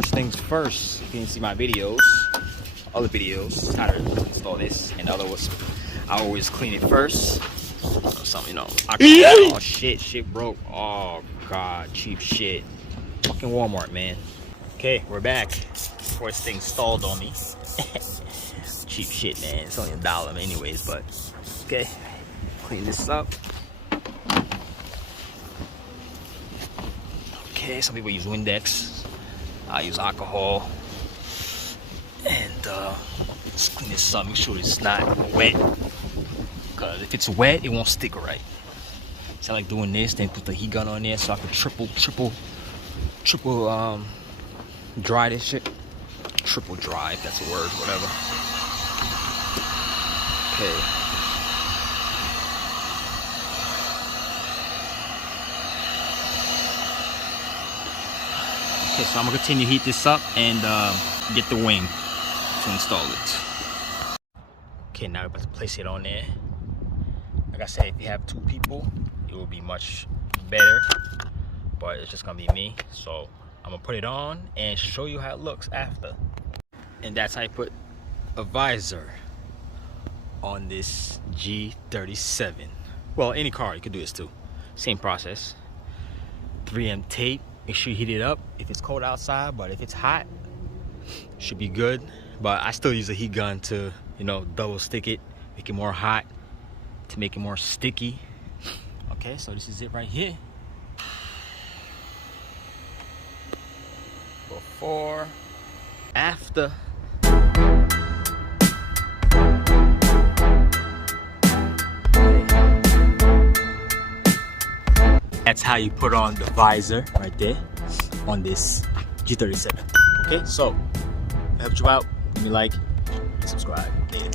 first things first, you can see my videos, other videos, how to install this, and the other was I always clean it first. Something, you know. Oh shit broke. Oh god, cheap shit. Fucking Walmart, man. Okay, we're back. First thing installed on me. Cheap shit, man. It's only $1 anyways, but okay. Clean this up. Okay, some people use Windex. I use alcohol. And let's clean this up. Make sure it's not wet. Because if it's wet, it won't stick right. So I like doing this, then put the heat gun on there so I can triple dry this shit. Triple dry, if that's a word, whatever. Okay. Okay, so I'm gonna continue to heat this up and get the wing to install it. Okay, now we're about to place it on there. Like I said, if you have 2 people, it will be much better, but it's just gonna be me. So I'm gonna put it on and show you how it looks after. And that's how you put a visor on this G37. Well, any car you can do this too. Same process. 3M tape. Make sure you heat it up if it's cold outside, but if it's hot, should be good. But I still use a heat gun to, you know, double stick it, make it more hot, to make it more sticky. Okay, so this is it right here. Before, after. That's how you put on the visor right there on this G37. Okay, so if it helped you out, give me a like, subscribe. Later.